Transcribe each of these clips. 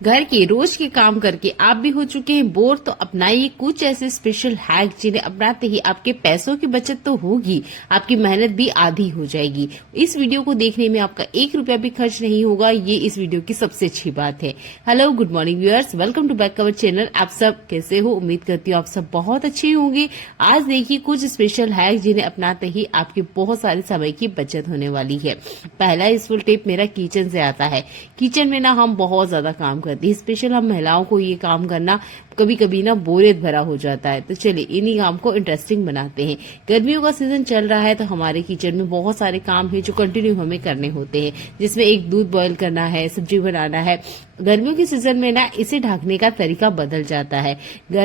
घर के रोज के काम करके आप भी हो चुके हैं बोर, तो अपनाइए कुछ ऐसे स्पेशल हैक जिन्हें अपनाते ही आपके पैसों की बचत तो होगी, आपकी मेहनत भी आधी हो जाएगी। इस वीडियो को देखने में आपका 1 रुपया भी खर्च नहीं होगा, ये इस वीडियो की सबसे अच्छी बात है। Hello, good morning viewers, welcome to back our channel. आप सब कैसे हो? उम्मीद करती हूँ आप सब बहुत अच्छे होंगे। आज देखिए कुछ स्पेशल हैक जिन्हें अपनाते ही आपके बहुत सारे समय की बचत होने वाली है। पहला यूजफुल टिप मेरा किचन से आता है। किचन में ना हम बहुत ज्यादा काम करती है, स्पेशल हम महिलाओं को ये काम करना कभी कभी ना बोरियत भरा हो जाता है। तो चलिए इन्हीं काम को इंटरेस्टिंग बनाते हैं। गर्मियों का सीजन चल रहा है तो हमारे किचन में बहुत सारे काम हैं जो कंटिन्यू हमें करने होते हैं, जिसमें एक दूध बॉईल करना है, सब्जी बनाना है। गर्मियों के सीजन में ना इसे ढकने का तरीका बदल जाता है।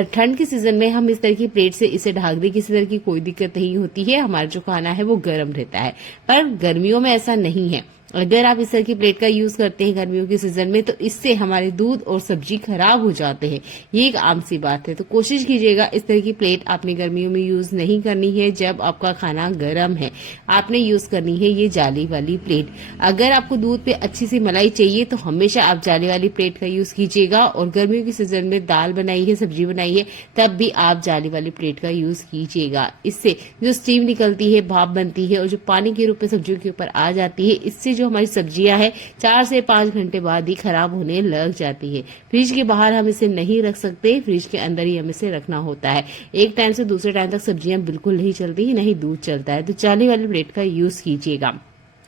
ठंड के सीजन में हम इस तरह की प्लेट से इसे ढक दे, किसी तरह की कोई दिक्कत नहीं होती है, हमारा जो खाना है वो गर्म रहता है। पर गर्मियों में ऐसा नहीं है। अगर आप इस तरह की प्लेट का यूज करते हैं गर्मियों के सीजन में तो इससे हमारे दूध और सब्जी खराब हो जाते हैं। ये एक आम सी बात है। तो कोशिश कीजिएगा इस तरह की प्लेट आपने गर्मियों में यूज नहीं करनी है। जब आपका खाना गर्म है आपने यूज करनी है ये जाली वाली प्लेट। अगर आपको दूध पे अच्छी सी मलाई चाहिए तो हमेशा आप जाली वाली प्लेट का यूज कीजिएगा। और गर्मियों के सीजन में दाल बनाई है, सब्जी बनाई है, तब भी आप जाली वाली प्लेट का यूज कीजिएगा। इससे जो स्टीम निकलती है, भाप बनती है और जो पानी के रूप में सब्जियों के ऊपर आ जाती है, इससे जो हमारी सब्जियां है 4 से 5 घंटे बाद ही खराब होने लग जाती है। फ्रिज के बाहर हम इसे नहीं रख सकते, फ्रिज के अंदर ही हमें इसे रखना होता है। एक टाइम से दूसरे टाइम तक सब्जियां बिल्कुल नहीं चलती, नहीं दूध चलता है। तो जाली वाली प्लेट का यूज कीजिएगा।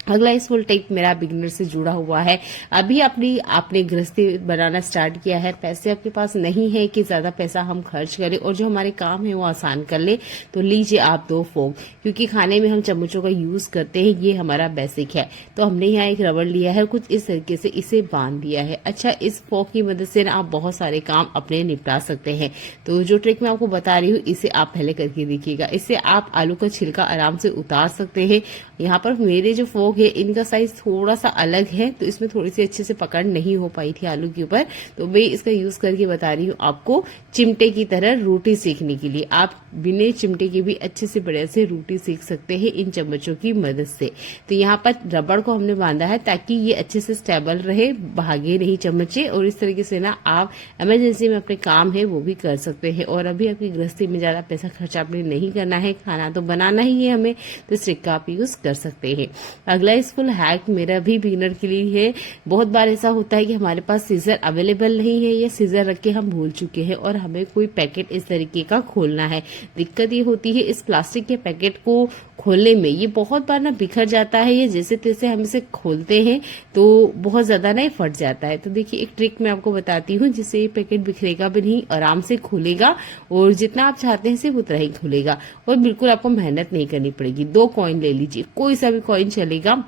अगला यूजफुल टिप मेरा बिगिनर से जुड़ा हुआ है। अभी आपने गृहस्थी बनाना स्टार्ट किया है, पैसे आपके पास नहीं है कि ज्यादा पैसा हम खर्च करें और जो हमारे काम है वो आसान कर ले, तो लीजिए आप 2 फोक। क्योंकि खाने में हम चम्मचों का यूज करते हैं, ये हमारा बेसिक है। तो हमने यहाँ एक रबड़ लिया है, कुछ इस तरीके से इसे बांध दिया है। अच्छा, इस फोक की मदद से ना आप बहुत सारे काम अपने निपटा सकते हैं। तो जो ट्रिक मैं आपको बता रही हूँ इसे आप पहले करके देखिएगा। इससे आप आलू का छिलका आराम से उतार सकते हैं। यहाँ पर मेरे जो फोक है इनका साइज थोड़ा सा अलग है, तो इसमें थोड़ी सी अच्छे से पकड़ नहीं हो पाई थी आलू के ऊपर, तो मैं इसका यूज करके बता रही हूँ आपको चिमटे की तरह रोटी सेकने के लिए। आप बिना चिमटे के भी अच्छे से बढ़िया से रोटी सेक सकते हैं इन चम्मचों की मदद से। तो यहाँ पर रबड़ को हमने बांधा है ताकि ये अच्छे से स्टेबल रहे, भागे नहीं चम्मचे। और इस तरीके से ना आप इमरजेंसी में अपने काम है वो भी कर सकते हैं। और अभी आपकी गृहस्थी में ज्यादा पैसा खर्च आपने नहीं करना है, खाना तो बनाना ही है हमें, तो इस ट्रिक का आप यूज कर सकते हैं। अगला यूजफुल हैक मेरा भी बिगिनर के लिए है। बहुत बार ऐसा होता है कि हमारे पास सीजर अवेलेबल नहीं है या सीजर रख के हम भूल चुके हैं और हमें कोई पैकेट इस तरीके का खोलना है। दिक्कत ये होती है इस प्लास्टिक के पैकेट को खोलने में, ये बहुत बार ना बिखर जाता है, या जैसे तैसे हम इसे खोलते हैं तो बहुत ज्यादा ना फट जाता है। तो देखिए एक ट्रिक मैं आपको बताती हूँ जिससे ये पैकेट बिखरेगा भी नहीं, आराम से खुलेगा और जितना आप चाहते हैं सिर्फ उतना ही खुलेगा और बिल्कुल आपको मेहनत नहीं करनी पड़ेगी। 2 कॉइन ले लीजिए, कोई सा भी कॉइन चलेगा,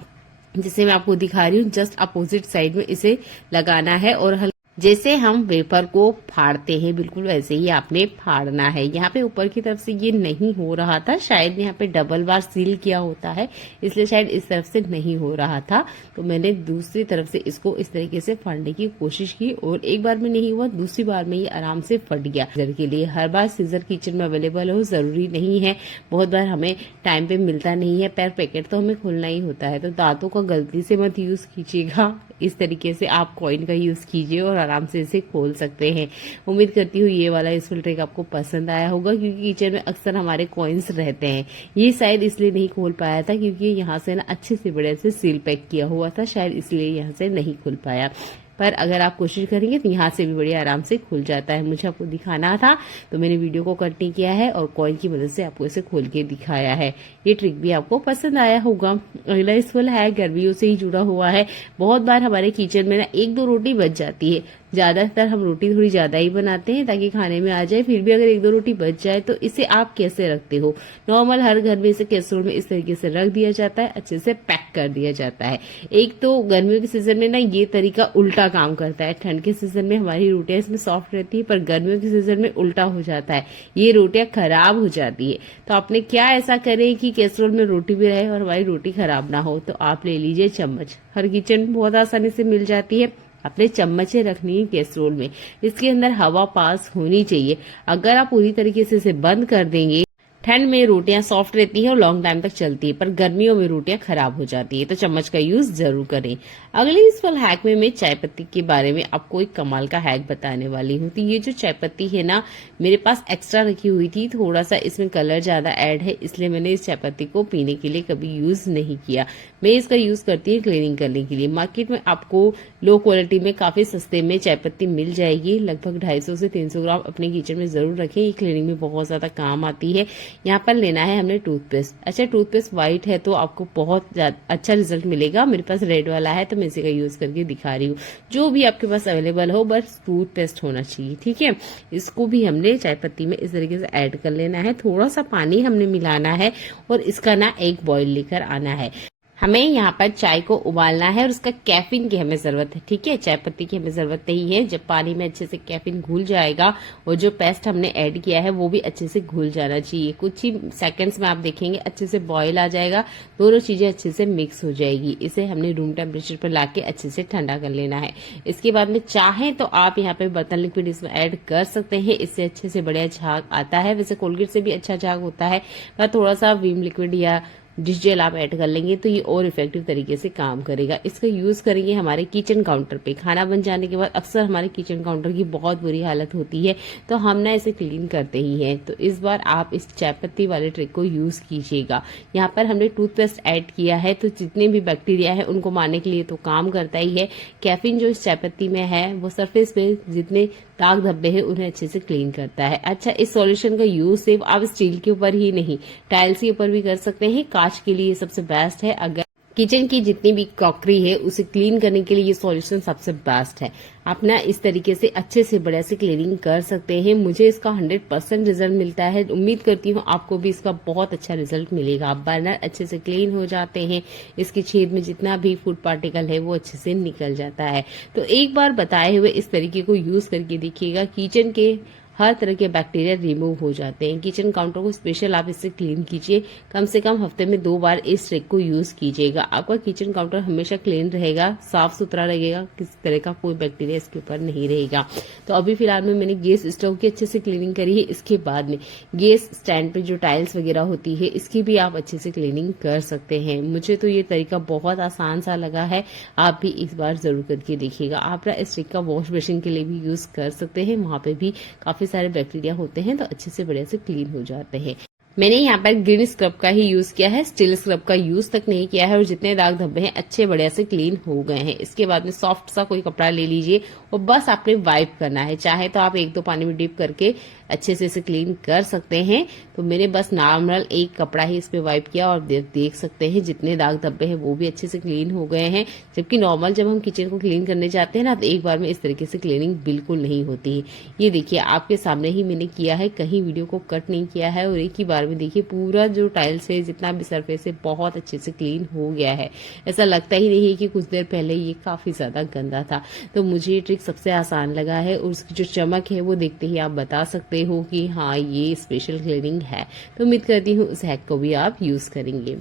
जिसे मैं आपको दिखा रही हूँ। जस्ट अपोजिट साइड में इसे लगाना है और जैसे हम वेफर को फाड़ते हैं बिल्कुल वैसे ही आपने फाड़ना है। यहाँ पे ऊपर की तरफ से ये नहीं हो रहा था, शायद यहाँ पे डबल बार सील किया होता है इसलिए शायद इस तरफ से नहीं हो रहा था। तो मैंने दूसरी तरफ से इसको इस तरीके से फाड़ने की कोशिश की और एक बार में नहीं हुआ, दूसरी बार में ये आराम से फट गया। सीजर के लिए हर बार सीजर किचन में अवेलेबल हो जरूरी नहीं है, बहुत बार हमें टाइम पे मिलता नहीं है, पर पैकेट तो हमें खोलना ही होता है। तो दांतों का गलती से मत यूज कीजिएगा, इस तरीके से आप कॉइन का यूज कीजिए और आराम से इसे खोल सकते हैं। उम्मीद करती हूँ ये वाला यूजफुल ट्रिक आपको पसंद आया होगा, क्योंकि किचन में अक्सर हमारे कॉइन्स रहते हैं। ये शायद इसलिए नहीं खोल पाया था क्योंकि यहाँ से ना अच्छे से बढ़िया से सील पैक किया हुआ था, शायद इसलिए यहाँ से नहीं खुल पाया। पर अगर आप कोशिश करेंगे तो यहाँ से भी बढ़िया आराम से खुल जाता है। मुझे आपको दिखाना था तो मैंने वीडियो को कट नहीं किया है और कॉइन की मदद से आपको इसे खोल के दिखाया है। ये ट्रिक भी आपको पसंद आया होगा। अगला यूजफुल है गर्मियों से ही जुड़ा हुआ है। बहुत बार हमारे किचन में ना 1-2 रोटी बच जाती है, ज्यादातर हम रोटी थोड़ी ज्यादा ही बनाते हैं ताकि खाने में आ जाए, फिर भी अगर 1-2 रोटी बच जाए तो इसे आप कैसे रखते हो? नॉर्मल हर घर में इसे कैसरोल में इस तरीके से रख दिया जाता है, अच्छे से पैक कर दिया जाता है। एक तो गर्मियों के सीजन में ना ये तरीका उल्टा काम करता है। ठंड के सीजन में हमारी रोटियां इसमें सॉफ्ट रहती है, पर गर्मियों के सीजन में उल्टा हो जाता है, ये रोटियां खराब हो जाती है। तो आपने क्या ऐसा करें कि कैसरोल में रोटी भी रहे और हमारी रोटी खराब ना हो? तो आप ले लीजिए चम्मच, हर किचन में बहुत आसानी से मिल जाती है। अपने चम्मचें रखनी है कैसरोल में, इसके अंदर हवा पास होनी चाहिए। अगर आप पूरी तरीके से इसे बंद कर देंगे ठंड में रोटियां सॉफ्ट रहती है और लॉन्ग टाइम तक चलती है, पर गर्मियों में रोटियां खराब हो जाती है, तो चम्मच का यूज जरूर करें। अगले यूजफुल हैक में मैं चाय पत्ती के बारे में आपको एक कमाल का हैक बताने वाली हूँ। तो ये जो चाय पत्ती है ना, मेरे पास एक्स्ट्रा रखी हुई थी, थोड़ा सा इसमें कलर ज्यादा ऐड है, इसलिए मैंने इस चाय पत्ती को पीने के लिए कभी यूज नहीं किया। मैं इसका यूज करती हूँ क्लीनिंग करने के लिए। मार्केट में आपको लो क्वालिटी में काफी सस्ते में चाय पत्ती मिल जाएगी, लगभग 250 से 300 ग्राम अपने किचन में जरूर रखें, ये क्लीनिंग में बहुत ज्यादा काम आती है। यहाँ पर लेना है हमने टूथपेस्ट। अच्छा, टूथपेस्ट व्हाइट है तो आपको बहुत अच्छा रिजल्ट मिलेगा। मेरे पास रेड वाला है तो मैं इसी का यूज करके दिखा रही हूँ। जो भी आपके पास अवेलेबल हो, बस टूथपेस्ट होना चाहिए, ठीक है। इसको भी हमने चाय पत्ती में इस तरीके से ऐड कर लेना है, थोड़ा सा पानी हमने मिलाना है और इसका ना एक बॉईल लेकर आना है। हमें यहाँ पर चाय को उबालना है और उसका कैफीन की हमें जरूरत है, ठीक है, चाय पत्ती की हमें जरूरत नहीं है। जब पानी में अच्छे से कैफीन घुल जाएगा और जो पेस्ट हमने ऐड किया है वो भी अच्छे से घुल जाना चाहिए। कुछ ही सेकंड्स में आप देखेंगे अच्छे से बॉईल आ जाएगा, दोनों चीजें अच्छे से मिक्स हो जाएगी। इसे हमने रूम टेम्परेचर पर लाके अच्छे से ठंडा कर लेना है। इसके बाद में चाहें तो आप यहाँ पे बर्तन लिक्विड इसमें ऐड कर सकते हैं, इससे अच्छे से बढ़िया झाग आता है। वैसे कोलगेट से भी अच्छा झाग होता है, पर थोड़ा सा विम लिक्विड या डिश जेल आप ऐड कर लेंगे तो ये और इफेक्टिव तरीके से काम करेगा। इसका यूज करेंगे हमारे किचन काउंटर पे। खाना बन जाने के बाद अक्सर हमारे किचन काउंटर की बहुत बुरी हालत होती है, तो हम ना इसे क्लीन करते ही हैं। तो इस बार आप इस चाय पत्ती वाले ट्रिक को यूज कीजिएगा। यहाँ पर हमने टूथपेस्ट ऐड किया है, तो जितने भी बैक्टीरिया है उनको मारने के लिए तो काम करता ही है। कैफीन जो इस चाय पत्ती में है वो सरफेस पे जितने दाग धब्बे हैं उन्हें अच्छे से क्लीन करता है। अच्छा, इस सॉल्यूशन का यूज सिर्फ आप स्टील के ऊपर ही नहीं, टाइल्स के ऊपर भी कर सकते हैं। कांच के लिए सबसे बेस्ट है। अगर किचन की जितनी भी क्रॉकरी है उसे क्लीन करने के लिए ये सॉल्यूशन सबसे बेस्ट है। आप ना इस तरीके से अच्छे से बढ़िया से क्लीनिंग कर सकते हैं। मुझे इसका 100% रिजल्ट मिलता है, उम्मीद करती हूँ आपको भी इसका बहुत अच्छा रिजल्ट मिलेगा। बर्नर अच्छे से क्लीन हो जाते हैं, इसके छेद में जितना भी फूड पार्टिकल है वो अच्छे से निकल जाता है। तो एक बार बताए हुए इस तरीके को यूज करके देखिएगा, किचन के हर तरह के बैक्टीरिया रिमूव हो जाते हैं। किचन काउंटर को स्पेशल आप इससे क्लीन कीजिए, कम से कम हफ्ते में 2 बार इस ट्रिक को यूज कीजिएगा। आपका किचन काउंटर हमेशा क्लीन रहेगा, साफ सुथरा रहेगा, किसी तरह का कोई बैक्टीरिया इसके ऊपर नहीं रहेगा। तो अभी फिलहाल में मैंने गैस स्टोव की अच्छे से क्लीनिंग करी है। इसके बाद में गैस स्टैंड पे जो टाइल्स वगैरह होती है इसकी भी आप अच्छे से क्लीनिंग कर सकते हैं। मुझे तो ये तरीका बहुत आसान सा लगा है, आप भी इस बार जरूर करके देखिएगा। आप इस ट्रिक का वॉश बेसिन के लिए भी यूज कर सकते हैं, वहां पे भी काफी सारे बैक्टीरिया होते हैं तो अच्छे से बढ़िया से क्लीन हो जाते हैं। मैंने यहाँ पर ग्रीन स्क्रब का ही यूज किया है, स्टील स्क्रब का यूज तक नहीं किया है और जितने दाग धब्बे हैं अच्छे बढ़िया से क्लीन हो गए हैं। इसके बाद में सॉफ्ट सा कोई कपड़ा ले लीजिए और बस आपने वाइप करना है। चाहे तो आप 1-2 पानी में डिप करके अच्छे से इसे क्लीन कर सकते हैं। तो मैंने बस नॉर्मल एक कपड़ा ही इस पे वाइप किया और देख सकते हैं जितने दाग धब्बे हैं वो भी अच्छे से क्लीन हो गए हैं। जबकि नॉर्मल जब हम किचन को क्लीन करने जाते हैं ना तो एक बार में इस तरीके से क्लीनिंग बिल्कुल नहीं होती है। ये देखिए आपके सामने ही मैंने किया है, कहीं वीडियो को कट नहीं किया है और एक ही बार में देखिए पूरा जो टाइल्स है जितना भी सरफेस है बहुत अच्छे से क्लीन हो गया है। ऐसा लगता ही नहीं है कि कुछ देर पहले ये काफी ज्यादा गंदा था। तो मुझे ये ट्रिक सबसे आसान लगा है और उसकी जो चमक है वो देखते ही आप बता सकते हो कि हाँ ये स्पेशल क्लीनिंग है। तो उम्मीद करती हूँ इस हैक को भी आप यूज करेंगे।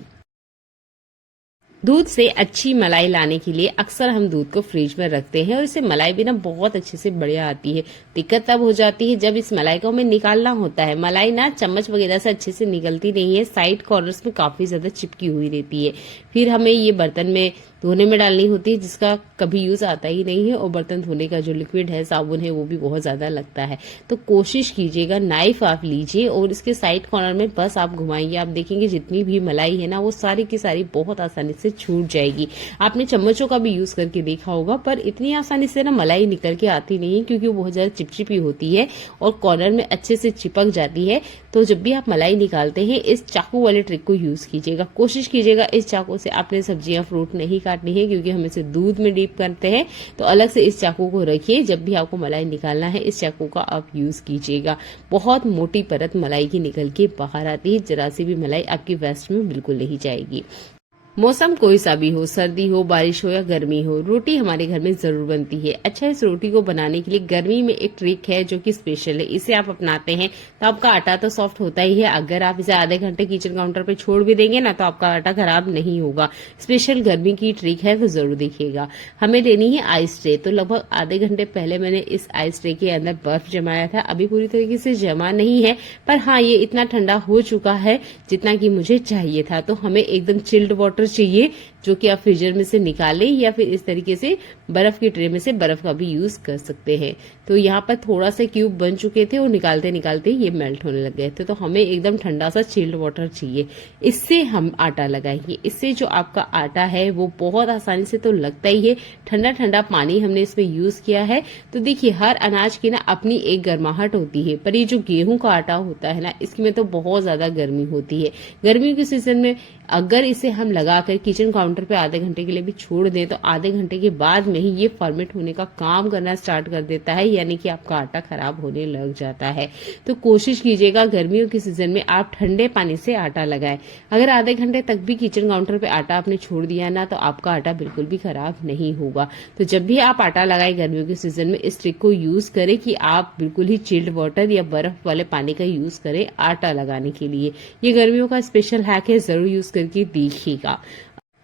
दूध से अच्छी मलाई लाने के लिए अक्सर हम दूध को फ्रिज में रखते हैं और इससे मलाई भी ना बहुत अच्छे से बढ़िया आती है। दिक्कत तब हो जाती है जब इस मलाई को हमें निकालना होता है। मलाई ना चम्मच वगैरह से अच्छे से निकलती नहीं है, साइड कॉर्नर्स में काफी ज्यादा चिपकी हुई रहती है। फिर हमें ये बर्तन में धोने में डालनी होती है जिसका कभी यूज आता ही नहीं है और बर्तन धोने का जो लिक्विड है, साबुन है, वो भी बहुत ज्यादा लगता है। तो कोशिश कीजिएगा नाइफ आप लीजिए और इसके साइड कॉर्नर में बस आप घुमाइए, आप देखेंगे जितनी भी मलाई है ना वो सारी की सारी बहुत आसानी से छूट जाएगी। आपने चम्मचों का भी यूज करके देखा होगा पर इतनी आसानी से ना मलाई निकल के आती नहीं है क्योंकि वो बहुत ज्यादा चिपचिपी होती है और कॉर्नर में अच्छे से चिपक जाती है। तो जब भी आप मलाई निकालते हैं इस चाकू वाले ट्रिक को यूज कीजिएगा। कोशिश कीजिएगा इस चाकू से आपने सब्जियां फ्रूट नहीं काटनी है क्योंकि हम इसे दूध में डीप करते हैं। तो अलग से इस चाकू को रखिए, जब भी आपको मलाई निकालना है इस चाकू का आप यूज कीजिएगा। बहुत मोटी परत मलाई की निकल के बाहर आती है, जरा सी भी मलाई आपकी वेस्ट में बिल्कुल नहीं जाएगी। मौसम कोई सा भी हो, सर्दी हो, बारिश हो या गर्मी हो, रोटी हमारे घर में जरूर बनती है। अच्छा, इस रोटी को बनाने के लिए गर्मी में एक ट्रिक है जो कि स्पेशल है। इसे आप अपनाते हैं तो आपका आटा तो सॉफ्ट होता ही है। अगर आप इसे आधे घंटे किचन काउंटर पे छोड़ भी देंगे ना तो आपका आटा खराब नहीं होगा। स्पेशल गर्मी की ट्रिक है, तो जरूर देखिएगा। हमें लेनी है आइस ट्रे। तो लगभग आधे घंटे पहले मैंने इस आइस ट्रे के अंदर बर्फ जमाया था। अभी पूरी तरीके से जमा नहीं है, पर हाँ, ये इतना ठंडा हो चुका है जितना कि मुझे चाहिए था। तो हमें एकदम चिल्ड वाटर चाहिए, जो कि आप फ्रीजर में से निकालें या फिर इस तरीके से बर्फ की ट्रे में से बर्फ का भी यूज कर सकते हैं। तो यहाँ पर थोड़ा सा क्यूब बन चुके थे और निकालते निकालते ये मेल्ट होने लग गए थे। तो हमें एकदम ठंडा सा चिल्ड वाटर चाहिए। इससे हम आटा लगाएंगे। इससे जो आपका आटा है वो बहुत आसानी से तो लगता ही है। ठंडा ठंडा पानी हमने इसमें यूज किया है। तो देखिए, हर अनाज की ना अपनी एक गर्माहट होती है, पर ये जो गेहूं का आटा होता है ना, इसमें तो बहुत ज्यादा गर्मी होती है। गर्मियों के सीजन में अगर इसे हम लगाकर किचन काउंटर पे आधे घंटे के लिए भी छोड़ दें तो आधे घंटे के बाद में ही ये फर्मेंट होने का काम करना स्टार्ट कर देता है, यानी कि आपका आटा खराब होने लग जाता है। तो कोशिश कीजिएगा गर्मियों के सीजन में आप ठंडे पानी से आटा लगाएं। अगर आधे घंटे तक भी किचन काउंटर पे आटा आपने छोड़ दिया ना तो आपका आटा बिल्कुल भी खराब नहीं होगा। तो जब भी आप आटा लगाएं गर्मियों के सीजन में, इस ट्रिक को यूज करें कि आप बिल्कुल ही चिल्ड वाटर या बर्फ वाले पानी का यूज करें आटा लगाने के लिए। ये गर्मियों का स्पेशल हैक है, जरूर यूज करके देखिएगा।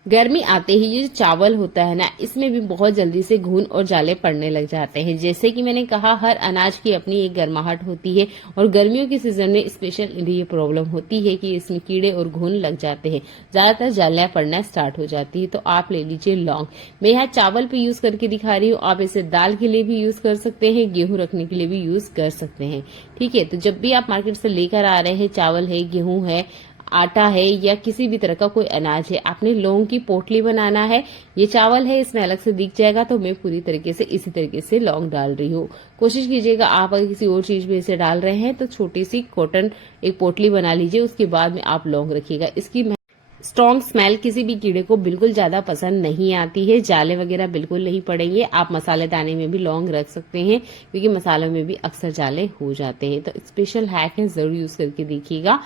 गर्मी आते ही ये जो चावल होता है ना, इसमें भी बहुत जल्दी से घुन और जाले पड़ने लग जाते हैं। जैसे कि मैंने कहा, हर अनाज की अपनी एक गर्माहट होती है और गर्मियों के सीजन में स्पेशल ये प्रॉब्लम होती है कि इसमें कीड़े और घुन लग जाते हैं, ज्यादातर जालियां पड़ना स्टार्ट हो जाती है। तो आप ले लीजिए लौंग। मैं यहाँ चावल पे यूज करके दिखा रही हूँ, आप इसे दाल के लिए भी यूज कर सकते हैं, गेहूं रखने के लिए भी यूज कर सकते हैं। ठीक है, तो जब भी आप मार्केट से लेकर आ रहे हैं, चावल है, गेहूं है, आटा है या किसी भी तरह का कोई अनाज है, आपने लौंग की पोटली बनाना है। ये चावल है, इसमें अलग से दिख जाएगा, तो मैं पूरी तरीके से इसी तरीके से लौंग डाल रही हूँ। कोशिश कीजिएगा आप अगर किसी और चीज में इसे डाल रहे हैं तो छोटी सी कॉटन एक पोटली बना लीजिए, उसके बाद में आप लौंग रखिएगा। इसकी स्ट्रॉन्ग स्मेल किसी भी कीड़े को बिल्कुल ज्यादा पसंद नहीं आती है, जाले वगैरह बिल्कुल नहीं पड़ेंगे। आप मसाले दाने में भी लौंग रख सकते हैं, क्योंकि मसालों में भी अक्सर जाले हो जाते हैं। तो स्पेशल हैक है, जरूर यूज करके देखिएगा।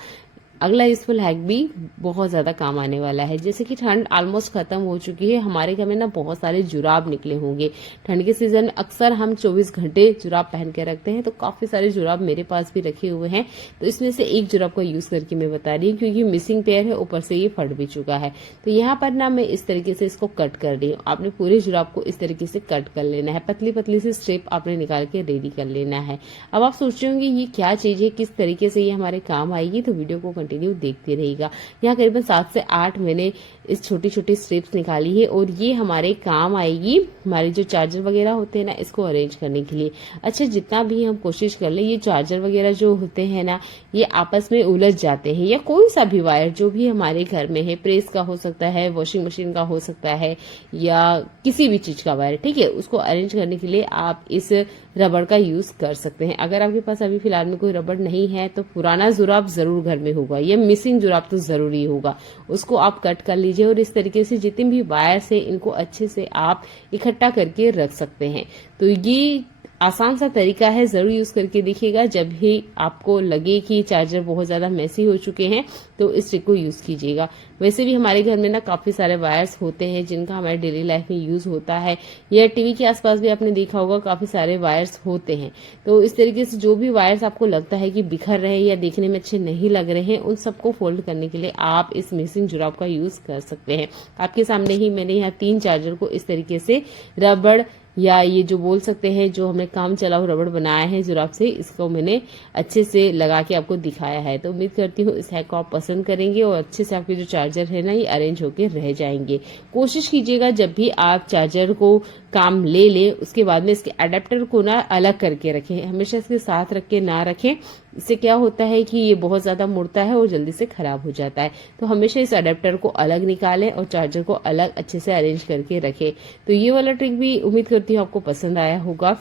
अगला यूजफुल हैक भी बहुत ज्यादा काम आने वाला है। जैसे कि ठंड ऑलमोस्ट खत्म हो चुकी है, हमारे घर में ना बहुत सारे जुराब निकले होंगे। ठंड के सीजन में अक्सर हम 24 घंटे जुराब पहन के रखते हैं, तो काफी सारे जुराब मेरे पास भी रखे हुए हैं। तो इसमें से एक जुराब का यूज करके मैं बता रही हूँ, क्योंकि मिसिंग पेयर है, ऊपर से ये फट भी चुका है। तो यहाँ पर ना मैं इस तरीके से इसको कट कर रही हूँ। आपने पूरे जुराब को इस तरीके से कट कर लेना है, पतली पतली सी स्ट्रिप आपने निकाल के रेडी कर लेना है। अब आप सोच रहे होंगे ये क्या चीज है, किस तरीके से ये हमारे काम आएगी, तो वीडियो को कंटिन्यू देखते रहिएगा। यहाँ करीबन 7 से 8 मैंने इस छोटी छोटी स्ट्रिप्स निकाली है और ये हमारे काम आएगी, हमारे जो चार्जर वगैरह होते हैं ना, इसको अरेंज करने के लिए। अच्छा, जितना भी हम कोशिश कर ले, ये चार्जर वगैरह जो होते हैं ना, ये आपस में उलझ जाते हैं, या कोई सा भी वायर जो भी हमारे घर में है, प्रेस का हो सकता है, वॉशिंग मशीन का हो सकता है, या किसी भी चीज का वायर, ठीक है, उसको अरेंज करने के लिए आप इस रबड़ का यूज कर सकते हैं। अगर आपके पास अभी फिलहाल में कोई रबड़ नहीं है तो पुराना जुराब जरूर घर में होगा, या मिसिंग जुराब तो जरूरी होगा, उसको आप कट कर लीजिए और इस तरीके से जितने भी वायर्स है इनको अच्छे से आप इकट्ठा करके रख सकते हैं। तो ये आसान सा तरीका है, जरूर यूज करके देखिएगा। जब भी आपको लगे कि चार्जर बहुत ज्यादा मैसी हो चुके हैं तो इस ट्रिक को यूज कीजिएगा। वैसे भी हमारे घर में ना काफी सारे वायर्स होते हैं जिनका हमारे डेली लाइफ में यूज होता है, या टीवी के आसपास भी आपने देखा होगा काफी सारे वायर्स होते हैं। तो इस तरीके से जो भी वायर्स आपको लगता है कि बिखर रहे हैं या देखने में अच्छे नहीं लग रहे हैं, उन सबको फोल्ड करने के लिए आप इस मिसिंग जुराब का यूज कर सकते हैं। आपके सामने ही मैंने यहाँ 3 चार्जर को इस तरीके से रबड़, या ये जो बोल सकते हैं जो हमने काम चलाऊ रबड़ बनाया है जुराब से, इसको मैंने अच्छे से लगा के आपको दिखाया है। तो उम्मीद करती हूँ इस हैक को आप पसंद करेंगे और अच्छे से आपके जो चार्जर है ना, ये अरेंज होके रह जाएंगे। कोशिश कीजिएगा जब भी आप चार्जर को काम ले लें उसके बाद में इसके अडेप्टर को ना अलग करके रखें, हमेशा इसके साथ रख के ना रखें। इससे क्या होता है कि ये बहुत ज्यादा मुड़ता है और जल्दी से खराब हो जाता है। तो हमेशा इस अडेप्टर को अलग निकालें और चार्जर को अलग अच्छे से अरेंज करके रखें। तो ये वाला ट्रिक भी उम्मीद करती हूँ आपको पसंद आया होगा।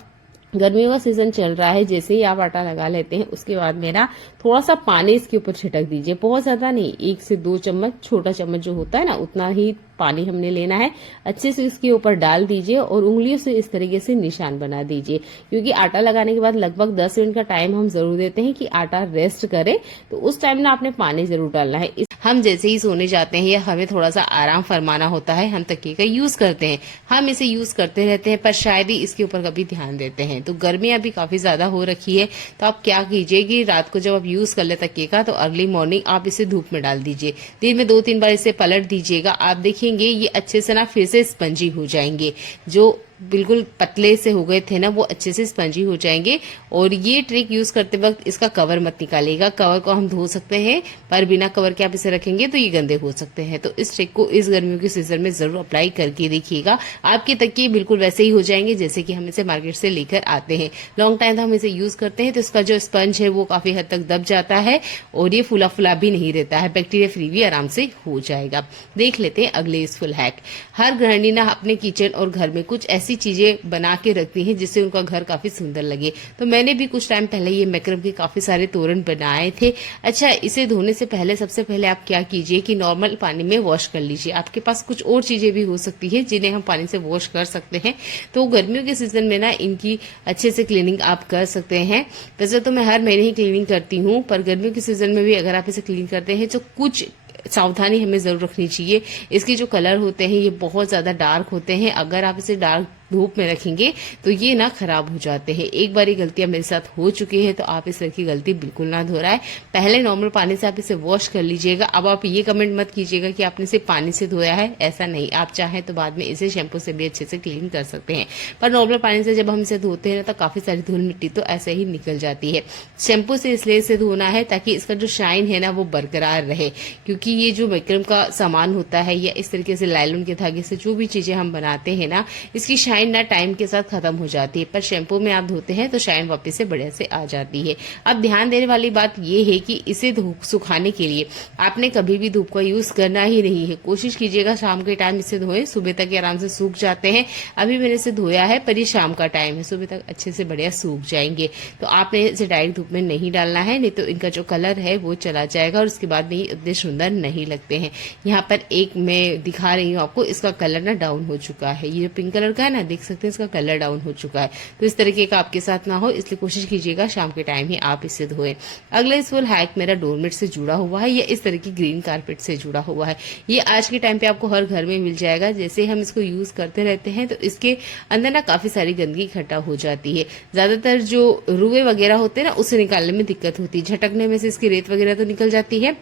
गर्मियों का सीजन चल रहा है, जैसे ही आप आटा लगा लेते हैं उसके बाद में ना थोड़ा सा पानी इसके ऊपर छिटक दीजिए, बहुत ज्यादा नहीं, 1 से 2 चम्मच, छोटा चम्मच जो होता है ना उतना ही पानी हमने लेना है, अच्छे से इसके ऊपर डाल दीजिए और उंगलियों से इस तरीके से निशान बना दीजिए, क्योंकि आटा लगाने के बाद लगभग 10 मिनट का टाइम हम जरूर देते हैं कि आटा रेस्ट करे। तो उस टाइम ना आपने पानी जरूर डालना है। हम जैसे ही सोने जाते हैं या हमें थोड़ा सा आराम फरमाना होता है, हम तकिए का यूज करते हैं, हम इसे यूज करते रहते हैं, पर शायद ही इसके ऊपर कभी ध्यान देते हैं। तो गर्मियां भी काफी ज्यादा हो रखी है, तो आप क्या कीजिए कि रात को जब आप यूज कर ले तकिए का, तो अर्ली मॉर्निंग आप इसे धूप में डाल दीजिए। दिन में 2-3 बार इसे पलट दीजिएगा, आप देखेंगे ये अच्छे से ना फिर से स्पंजी हो जाएंगे। जो बिल्कुल पतले से हो गए थे ना, वो अच्छे से स्पंजी हो जाएंगे। और ये ट्रिक यूज करते वक्त इसका कवर मत निकालिएगा। कवर को हम धो सकते हैं, पर बिना कवर के आप इसे रखेंगे तो ये गंदे हो सकते हैं। तो इस ट्रिक को इस गर्मियों के सीजन में जरूर अप्लाई करके देखिएगा, आपके तकिए बिल्कुल वैसे ही हो जाएंगे जैसे कि हम इसे मार्केट से लेकर आते हैं। लॉन्ग टाइम हम इसे यूज करते हैं तो इसका जो स्पंज है वो काफी हद तक दब जाता है और ये फुला फुला भी नहीं रहता है, बैक्टीरिया फ्री भी आराम से हो जाएगा। देख लेते हैं अगले यूजफुल हैक। हर गृहिणी ना अपने किचन और घर में कुछ ऐसी चीजें बना के रखती हैं जिससे उनका घर काफी सुंदर लगे। तो मैंने भी कुछ टाइम पहले ये मैक्रम के काफी सारे तोरण बनाए थे। अच्छा, इसे धोने से पहले सबसे पहले आप क्या कीजिए कि नॉर्मल पानी में वॉश कर लीजिए। आपके पास कुछ और चीजें भी हो सकती है जिन्हें हम पानी से वॉश कर सकते हैं। तो गर्मियों के सीजन में ना इनकी अच्छे से क्लीनिंग आप कर सकते हैं। वैसे तो मैं हर महीने ही क्लीनिंग करती हूँ, पर गर्मियों के सीजन में भी अगर आप इसे क्लीन करते हैं तो कुछ सावधानी हमें जरूर रखनी चाहिए। इसके जो कलर होते हैं ये बहुत ज्यादा डार्क होते हैं। अगर आप इसे डार्क धूप में रखेंगे तो ये ना खराब हो जाते हैं। एक बार ये गलतियां मेरे साथ हो चुकी है, तो आप इस तरह की गलती बिल्कुल ना दोहराएं। पहले नॉर्मल पानी से आप इसे वॉश कर लीजिएगा। अब आप ये कमेंट मत कीजिएगा कि आपने इसे पानी से धोया है, ऐसा नहीं। आप चाहें तो बाद में इसे शैम्पू से भी अच्छे से क्लीन कर सकते हैं, पर नॉर्मल पानी से जब हम इसे धोते हैं तो काफी सारी धूल मिट्टी तो ऐसे ही निकल जाती है। शैम्पू से इसलिए इसे धोना है ताकि इसका जो शाइन है ना वो बरकरार रहे, क्योंकि ये जो मैक्रम का सामान होता है या इस तरीके से लाइलॉन के धागे से जो भी चीजें हम बनाते हैं ना, इसकी शाइन ना टाइम के साथ खत्म हो जाती है, पर शैम्पू में आप धोते हैं तो शाइन वापस से बढ़िया से आ जाती है। अब ध्यान देने वाली बात यह है कि इसे सुखाने के लिए आपने कभी भी धूप का यूज करना ही नहीं है। कोशिश कीजिएगा शाम के टाइम इसे धोएं, सुबह तक ये आराम से सूख जाते हैं। अभी मैंने इसे धोया है, पर ये शाम का टाइम है, सुबह तक अच्छे से बढ़िया सूख जाएंगे। तो आपने इसे डायरेक्ट धूप में नहीं डालना है, नहीं तो इनका जो कलर है वो चला जाएगा और उसके बाद में ये इतने सुंदर नहीं लगते हैं। यहाँ पर एक मैं दिखा रही हूँ आपको, इसका कलर ना डाउन हो चुका है। ये जो पिंक कलर का है ना, देख सकते हैं इसका कलर डाउन हो चुका है। तो इस तरीके का आपके साथ ना हो, इसलिए कोशिश कीजिएगा शाम के टाइम ही आप इसे धोएं। अगला यूजफुल हैक मेरा डोरमेट से जुड़ा हुआ है या इस तरह की ग्रीन कारपेट से जुड़ा हुआ है। ये आज के टाइम पे आपको हर घर में मिल जाएगा। जैसे हम इसको यूज करते रहते हैं तो इसके अंदर ना काफी सारी गंदगी इकट्ठा हो जाती है। ज्यादातर जो रुए वगैरह होते हैं ना, उसे निकालने में दिक्कत होती है। झटकने में से इसकी रेत वगैरह तो निकल जाती है,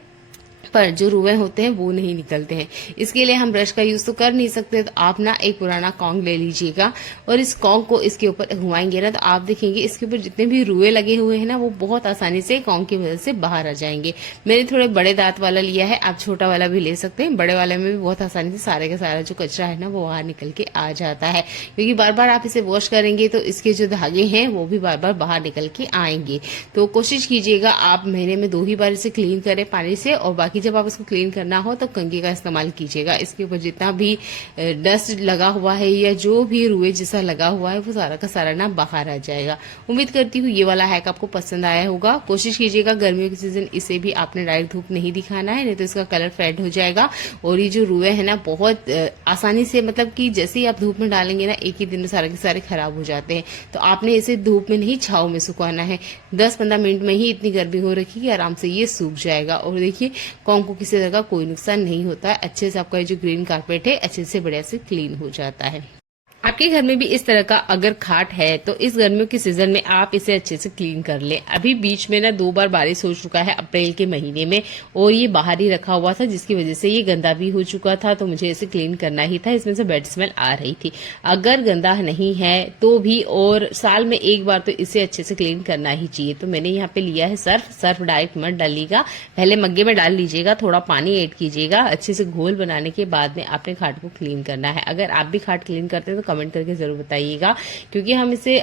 पर जो रुए होते हैं वो नहीं निकलते हैं। इसके लिए हम ब्रश का यूज तो कर नहीं सकते, तो आप ना एक पुराना कॉन्ग ले लीजिएगा और इस कॉन्ग को इसके ऊपर घुमाएंगे ना, तो आप देखेंगे इसके ऊपर जितने भी रुए लगे हुए हैं ना, वो बहुत आसानी से कॉन्ग की मदद से बाहर आ जाएंगे। मैंने थोड़े बड़े दांत वाला लिया है, आप छोटा वाला भी ले सकते हैं। बड़े वाले में भी बहुत आसानी से सारे का सारा जो कचरा है ना वो बाहर निकल के आ जाता है, क्योंकि बार बार आप इसे वॉश करेंगे तो इसके जो धागे हैं वो भी बार बार बाहर निकल के आएंगे। तो कोशिश कीजिएगा आप महीने में 2 ही बार इसे क्लीन करें पानी से, और बाकी जब आप इसको क्लीन करना हो तो कंघी का इस्तेमाल कीजिएगा। इसके ऊपर जितना भी डस्ट लगा हुआ है या जो भी रुए जैसा लगा हुआ है वो सारा का सारा ना बाहर आ जाएगा। उम्मीद करती हूँ ये वाला हैक आपको पसंद आया होगा। कोशिश कीजिएगा गर्मियों के सीजन इसे भी आपने डायरेक्ट धूप नहीं दिखाना है, नहीं तो इसका कलर फेड हो जाएगा और ये जो रुए है ना बहुत आसानी से, मतलब कि जैसे ही आप धूप में डालेंगे ना एक ही दिन में सारे के सारे खराब हो जाते हैं। तो आपने इसे धूप में नहीं छाव में सुखाना है। 10-15 मिनट में ही इतनी गर्मी हो रखी कि आराम से ये सूख जाएगा। और देखिए कॉन्ग को किसी तरह का कोई नुकसान नहीं होता है। अच्छे से आपका जो ग्रीन कारपेट है अच्छे से बढ़िया से क्लीन हो जाता है। आपके घर में भी इस तरह का अगर खाट है तो इस गर्मियों के सीजन में आप इसे अच्छे से क्लीन कर ले। अभी बीच में ना 2 बार बारिश हो चुका है अप्रैल के महीने में, और ये बाहर ही रखा हुआ था जिसकी वजह से ये गंदा भी हो चुका था। तो मुझे इसे क्लीन करना ही था, इसमें से बैड स्मेल आ रही थी। अगर गंदा नहीं है तो भी और साल में 1 बार तो इसे अच्छे से क्लीन करना ही चाहिए। तो मैंने यहाँ पे लिया है सर्फ डायरेक्ट मत डालिएगा, पहले मग्गे में डाल लीजिएगा, थोड़ा पानी ऐड कीजिएगा, अच्छे से घोल बनाने के बाद में आपने खाट को क्लीन करना है। अगर आप भी खाट क्लीन करते हैं तो कमेंट करके जरूर बताइएगा, क्योंकि हम इसे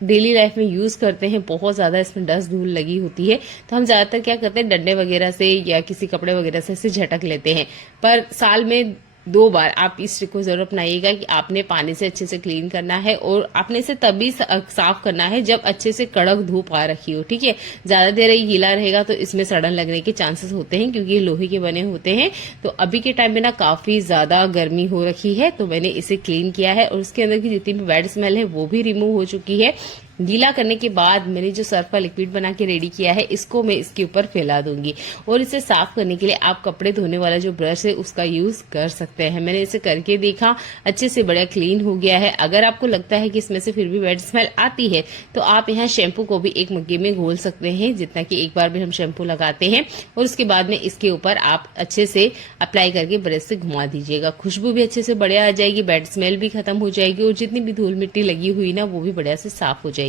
डेली लाइफ में यूज करते हैं। बहुत ज्यादा इसमें डस्ट धूल लगी होती है, तो हम ज्यादातर क्या करते हैं डंडे वगैरह से या किसी कपड़े वगैरह से इसे झटक लेते हैं। पर साल में 2 बार आप इस ट्रिक को जरूर अपनाइएगा कि आपने पानी से अच्छे से क्लीन करना है और आपने इसे तभी साफ करना है जब अच्छे से कड़क धूप आ रखी हो। ठीक है, ज्यादा देर ये गीला रहेगा तो इसमें सड़न लगने के चांसेस होते हैं क्योंकि ये लोहे के बने होते हैं। तो अभी के टाइम में ना काफी ज्यादा गर्मी हो रखी है, तो मैंने इसे क्लीन किया है और उसके अंदर की जितनी भी बैड स्मेल है वो भी रिमूव हो चुकी है। गीला करने के बाद मैंने जो सर्फ का लिक्विड बना के रेडी किया है इसको मैं इसके ऊपर फैला दूंगी और इसे साफ करने के लिए आप कपड़े धोने वाला जो ब्रश है उसका यूज कर सकते हैं। मैंने इसे करके देखा, अच्छे से बढ़िया क्लीन हो गया है। अगर आपको लगता है कि इसमें से फिर भी बैड स्मेल आती है तो आप यहाँ शैम्पू को भी एक मग्गे में घोल सकते हैं, जितना कि एक बार भी हम शैम्पू लगाते हैं, और उसके बाद में इसके ऊपर आप अच्छे से अप्लाई करके ब्रश से घुमा दीजिएगा। खुशबू भी अच्छे से बढ़िया आ जाएगी, बैड स्मेल भी खत्म हो जाएगी और जितनी भी धूल मिट्टी लगी हुई ना वो भी बढ़िया से साफ हो जाएगी।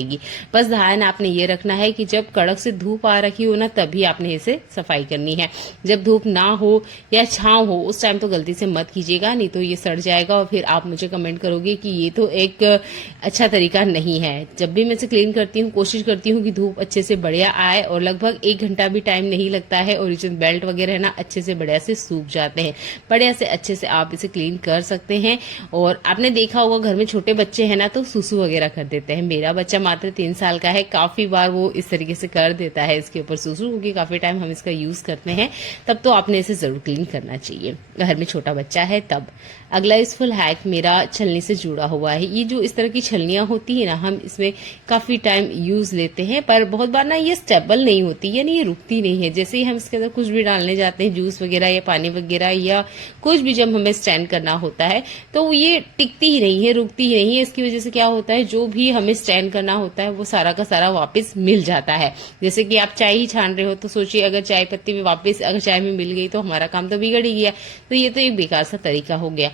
बस ध्यान आपने ये रखना है कि जब कड़क से धूप आ रखी हो ना तभी आपने इसे सफाई करनी है। जब धूप ना हो या छांव हो उस टाइम तो गलती से मत कीजिएगा, नहीं तो ये सड़ जाएगा और फिर आप मुझे कमेंट करोगे कि ये तो एक अच्छा तरीका नहीं है। जब भी मैं इसे क्लीन करती हूँ कोशिश करती हूँ कि धूप अच्छे से बढ़िया आए और लगभग 1 घंटा भी टाइम नहीं लगता है और जो बेल्ट वगैरह है ना अच्छे से बढ़िया से सूख जाते हैं। बढ़िया से अच्छे से आप इसे क्लीन कर सकते हैं। और आपने देखा होगा घर में छोटे बच्चे हैं ना तो सुसु वगैरह कर देते हैं। मेरा बच्चा मात्र 3 साल का है, काफी बार वो इस तरीके से कर देता है इसके ऊपर सुसु, क्योंकि काफी टाइम हम इसका यूज करते हैं। तब तो आपने इसे जरूर क्लीन करना चाहिए, घर में छोटा बच्चा है तब। अगला यूजफुल हैक मेरा छलनी से जुड़ा हुआ है। ये जो इस तरह की छलनियां होती है ना हम इसमें काफी टाइम यूज लेते हैं, पर बहुत बार ना ये स्टेबल नहीं होती, यानी ये रुकती नहीं है। जैसे ही हम इसके अंदर कुछ भी डालने जाते हैं, जूस वगैरह या पानी वगैरह या कुछ भी जब हमें स्टैंड करना होता है तो ये टिकती ही नहीं है, रुकती ही नहीं है। इसकी वजह से क्या होता है, जो भी हमें स्टैंड करना होता है वो सारा का सारा वापस मिल जाता है। जैसे कि आप चाय ही छान रहे हो तो सोचिए अगर चाय पत्ती में वापस अगर चाय में मिल गई तो हमारा काम तो बिगड़ ही गया। तो ये तो एक बेकार सा तरीका हो गया।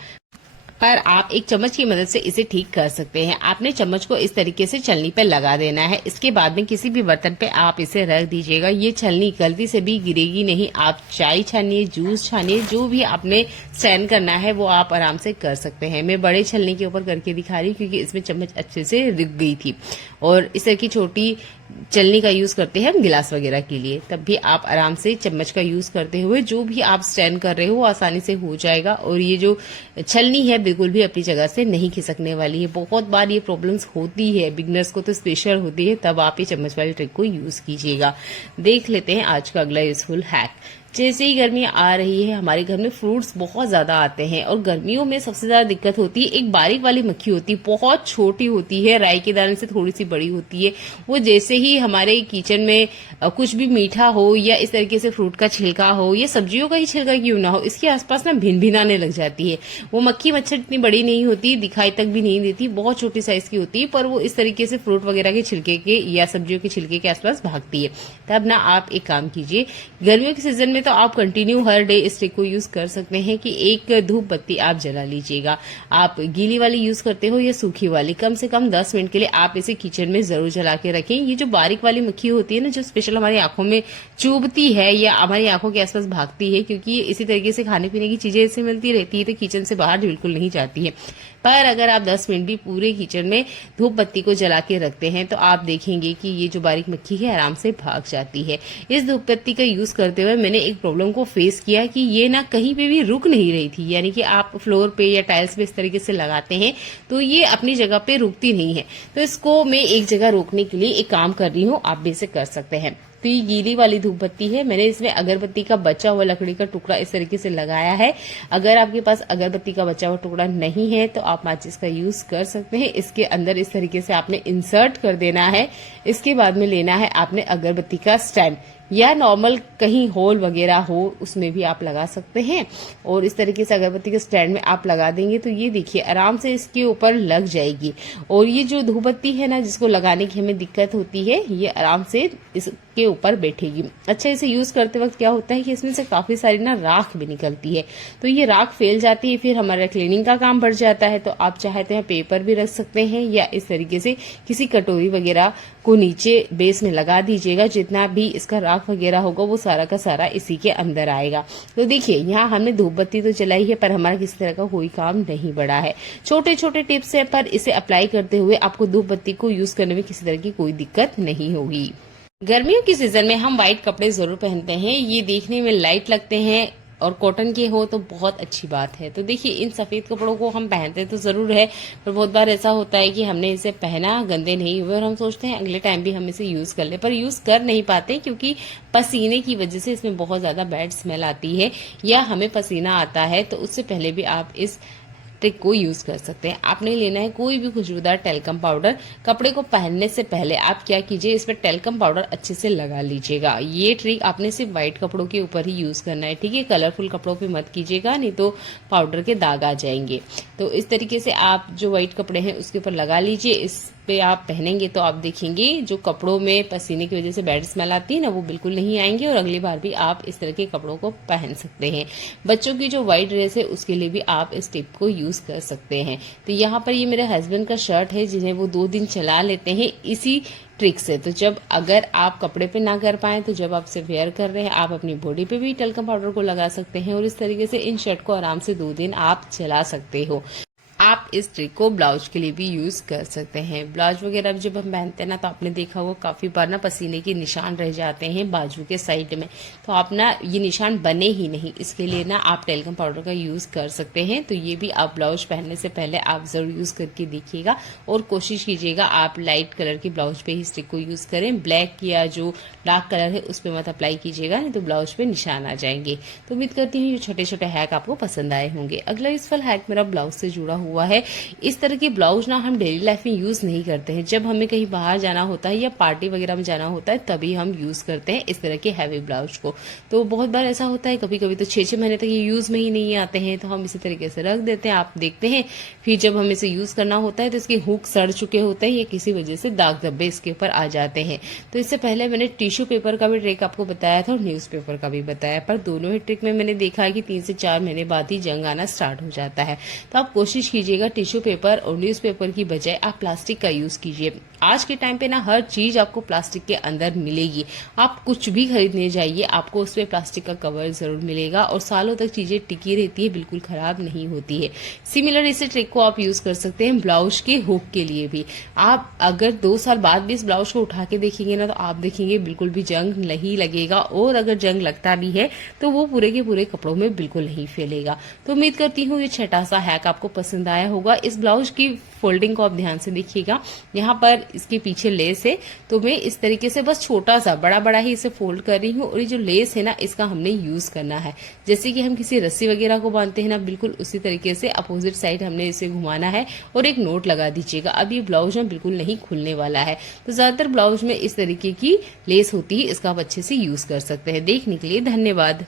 पर आप एक चम्मच की मदद से इसे ठीक कर सकते हैं। आपने चम्मच को इस तरीके से छलनी पे लगा देना है। इसके बाद में किसी भी बर्तन पे आप इसे रख दीजिएगा। ये छलनी गलती से भी गिरेगी नहीं। आप चाय छानिए, जूस छानिए, जो भी आपने स्टैंड करना है वो आप आराम से कर सकते हैं। मैं बड़े छलनी के ऊपर करके दिखा रही हूँ क्योंकि इसमें चम्मच अच्छे से रुक गई थी। और इस तरह की छोटी छलनी का यूज करते हैं हम गिलास वगैरह के लिए, तब भी आप आराम से चम्मच का यूज करते हुए जो भी आप स्टैंड कर रहे हो आसानी से हो जाएगा। और ये जो छलनी है बिल्कुल भी अपनी जगह से नहीं खिसकने वाली है। बहुत बार ये प्रॉब्लम्स होती है, बिगनर्स को तो स्पेशल होती है, तब आप ये चम्मच वाली ट्रिक को यूज कीजिएगा। देख लेते हैं आज का अगला यूजफुल हैक। जैसे ही गर्मी आ रही है हमारे घर में फ्रूट्स बहुत ज्यादा आते हैं और गर्मियों में सबसे ज्यादा दिक्कत होती है, एक बारीक वाली मक्खी होती है, बहुत छोटी होती है, राई के दाने से थोड़ी सी बड़ी होती है। वो जैसे ही हमारे किचन में कुछ भी मीठा हो या इस तरीके से फ्रूट का छिलका हो या सब्जियों का ही छिलका क्यों ना हो, इसके आसपास ना भिन-भिनाने लग जाती है। वो मक्खी मच्छर इतनी बड़ी नहीं होती, दिखाई तक भी नहीं देती, बहुत छोटी साइज की होती है, पर वो इस तरीके से फ्रूट वगैरह के छिलके के या सब्जियों के छिलके के आसपास भागती है। तब ना आप एक काम कीजिए, गर्मियों के सीजन में तो आप कंटिन्यू हर डे इस ट्रिक को यूज कर सकते हैं कि एक धूप बत्ती आप जला लीजिएगा। आप गीली वाली यूज करते हो या सूखी वाली, कम से कम 10 मिनट के लिए आप इसे किचन में जरूर जला के रखें। ये जो बारीक वाली मक्खी होती है ना, जो स्पेशल हमारी आंखों में चुभती है या हमारी आंखों के आसपास भागती है, क्योंकि इसी तरीके से खाने पीने की चीजें ऐसे मिलती रहती है तो किचन से बाहर बिल्कुल नहीं जाती है। पर अगर आप 10 मिनट भी पूरे किचन में धूप बत्ती को जला के रखते हैं तो आप देखेंगे कि ये जो बारीक मक्खी है आराम से भाग जाती है। इस धूप बत्ती का यूज करते हुए मैंने एक प्रॉब्लम को फेस किया कि ये ना कहीं पे भी रुक नहीं रही थी, यानी कि आप फ्लोर पे या टाइल्स पे इस तरीके से लगाते हैं तो ये अपनी जगह पे रुकती नहीं है। तो इसको मैं एक जगह रोकने के लिए एक काम कर रही हूँ, आप भी इसे कर सकते हैं। तो ये गीली वाली धूप बत्ती है, मैंने इसमें अगरबत्ती का बचा हुआ लकड़ी का टुकड़ा इस तरीके से लगाया है। अगर आपके पास अगरबत्ती का बचा हुआ टुकड़ा नहीं है तो आप माचिस का यूज कर सकते हैं। इसके अंदर इस तरीके से आपने इंसर्ट कर देना है। इसके बाद में लेना है आपने अगरबत्ती का स्टैंड, या नॉर्मल कहीं होल वगैरह हो उसमें भी आप लगा सकते हैं। और इस तरीके से अगरबत्ती के स्टैंड में आप लगा देंगे तो ये देखिए आराम से इसके ऊपर लग जाएगी। और ये जो धूपबत्ती है ना, जिसको लगाने की हमें दिक्कत होती है, ये आराम से इसके ऊपर बैठेगी। अच्छा, इसे यूज करते वक्त क्या होता है कि इसमें से काफी सारी ना राख भी निकलती है, तो ये राख फैल जाती है, फिर हमारा क्लीनिंग का काम बढ़ जाता है। तो आप चाहते हैं पेपर भी रख सकते हैं या इस तरीके से किसी कटोरी वगैरह को नीचे बेस में लगा दीजिएगा। जितना भी इसका राख वगैरह होगा वो सारा का सारा इसी के अंदर आएगा। तो देखिए यहाँ हमने धूप बत्ती तो जलाई है पर हमारा किसी तरह का कोई काम नहीं बढ़ा है। छोटे छोटे टिप्स है पर इसे अप्लाई करते हुए आपको धूप बत्ती को यूज करने में किसी तरह की कोई दिक्कत नहीं होगी। गर्मियों के सीजन में हम व्हाइट कपड़े जरूर पहनते हैं, ये देखने में लाइट लगते हैं, और कॉटन के हो तो बहुत अच्छी बात है। तो देखिए इन सफेद कपड़ों को हम पहनते तो जरूर है, पर बहुत बार ऐसा होता है कि हमने इसे पहना, गंदे नहीं हुए और हम सोचते हैं अगले टाइम भी हम इसे यूज कर ले, पर यूज कर नहीं पाते क्योंकि पसीने की वजह से इसमें बहुत ज्यादा बैड स्मेल आती है या हमें पसीना आता है। तो उससे पहले भी आप इस ट्रिक को यूज कर सकते हैं। आपने लेना है कोई भी खुशबूदार टेल्कम पाउडर। कपड़े को पहनने से पहले आप क्या कीजिए, इस पर टेल्कम पाउडर अच्छे से लगा लीजिएगा। ये ट्रिक आपने सिर्फ व्हाइट कपड़ों के ऊपर ही यूज करना है, ठीक है। कलरफुल कपड़ों पे मत कीजिएगा, नहीं तो पाउडर के दाग आ जाएंगे। तो इस तरीके से आप जो व्हाइट कपड़े हैं उसके ऊपर लगा लीजिए। इस पे आप पहनेंगे तो आप देखेंगे जो कपड़ों में पसीने की वजह से बैड स्मेल आती है ना, वो बिल्कुल नहीं आएंगे और अगली बार भी आप इस तरह के कपड़ों को पहन सकते हैं। बच्चों की जो व्हाइट ड्रेस है उसके लिए भी आप इस टिप को यूज कर सकते हैं। तो यहाँ पर ये मेरे हस्बैंड का शर्ट है जिन्हें वो 2 दिन चला लेते हैं इसी ट्रिक से। तो जब अगर आप कपड़े पे ना कर पाए तो जब आप इसे वेयर कर रहे हैं आप अपनी बॉडी पे भी टेल्कम पाउडर को लगा सकते हैं और इस तरीके से इन शर्ट को आराम से 2 दिन आप चला सकते हो। आप इस ट्रिक को ब्लाउज के लिए भी यूज कर सकते हैं। ब्लाउज वगैरह जब हम पहनते हैं ना तो आपने देखा होगा काफी बार ना पसीने के निशान रह जाते हैं बाजू के साइड में, तो आप ना ये निशान बने ही नहीं, इसके लिए ना आप टेल्कम पाउडर का यूज कर सकते हैं। तो ये भी आप ब्लाउज पहनने से पहले आप जरूर यूज करके देखिएगा और कोशिश कीजिएगा आप लाइट कलर की ब्लाउज पे ही इस ट्रिक को यूज करें। ब्लैक या जो डार्क कलर है उस पर मत अप्लाई कीजिएगा, नहीं तो ब्लाउज पे निशान आ जाएंगे। तो उम्मीद करती हूँ ये छोटे छोटे हैक आपको पसंद आए होंगे। अगला यूजफुल हैक मेरा ब्लाउज से जुड़ा हुआ है। इस तरह के ब्लाउज ना हम डेली लाइफ में यूज नहीं करते हैं, जब हमें कहीं बाहर जाना होता है या पार्टी वगैरह में जाना होता है तभी हम यूज करते हैं इस तरह के हैवी ब्लाउज को। तो बहुत बार ऐसा होता है, कभी कभी तो 6-6 महीने तक ये यूज में ही नहीं आते हैं, तो हम इसी तरीके से रख देते हैं। आप देखते हैं फिर जब हमें इसे यूज करना होता है तो इसके हुक सड़ चुके होते हैं या किसी वजह से दाग धब्बे इसके ऊपर आ जाते हैं। तो इससे पहले मैंने टिश्यू पेपर का भी ट्रिक आपको बताया था और न्यूज पेपर का भी बताया, पर दोनों ही ट्रिक में मैंने देखा है कि 3 से 4 महीने बाद ही जंग आना स्टार्ट हो जाता है। तो आप कोशिश कीजिएगा टिश्यू पेपर और न्यूज पेपर की बजाय आप प्लास्टिक का यूज कीजिए। आज के टाइम पे ना हर चीज आपको प्लास्टिक के अंदर मिलेगी। आप कुछ भी खरीदने जाइए आपको उस पे प्लास्टिक का कवर जरूर मिलेगा और सालों तक चीजें टिकी रहती है, बिल्कुल खराब नहीं होती है। सिमिलर इसी ट्रिक को आप यूज कर सकते हैं ब्लाउज के हुक के लिए भी। आप अगर 2 साल बाद भी इस ब्लाउज को उठा के देखेंगे ना तो आप देखेंगे बिल्कुल भी जंग नहीं लगेगा, और अगर जंग लगता भी है तो वो पूरे के पूरे कपड़ों में बिल्कुल नहीं फैलेगा। तो उम्मीद करती हूँ ये छोटा सा हैक आपको पसंद आया होगा। इस ब्लाउज की फोल्डिंग को आप ध्यान से देखिएगा, यहाँ पर इसके पीछे लेस है, तो मैं इस तरीके से बस छोटा सा बड़ा बड़ा ही इसे फोल्ड कर रही हूँ और ये जो लेस है ना इसका हमने यूज करना है। जैसे कि हम किसी रस्सी वगैरह को बांधते हैं ना, बिल्कुल उसी तरीके से अपोजिट साइड हमने इसे घुमाना है और एक नोट लगा दीजिएगा। अब ये ब्लाउज में बिल्कुल नहीं खुलने वाला है। तो ज्यादातर ब्लाउज में इस तरीके की लेस होती है, इसका आप अच्छे से यूज कर सकते हैं। देखने के लिए धन्यवाद।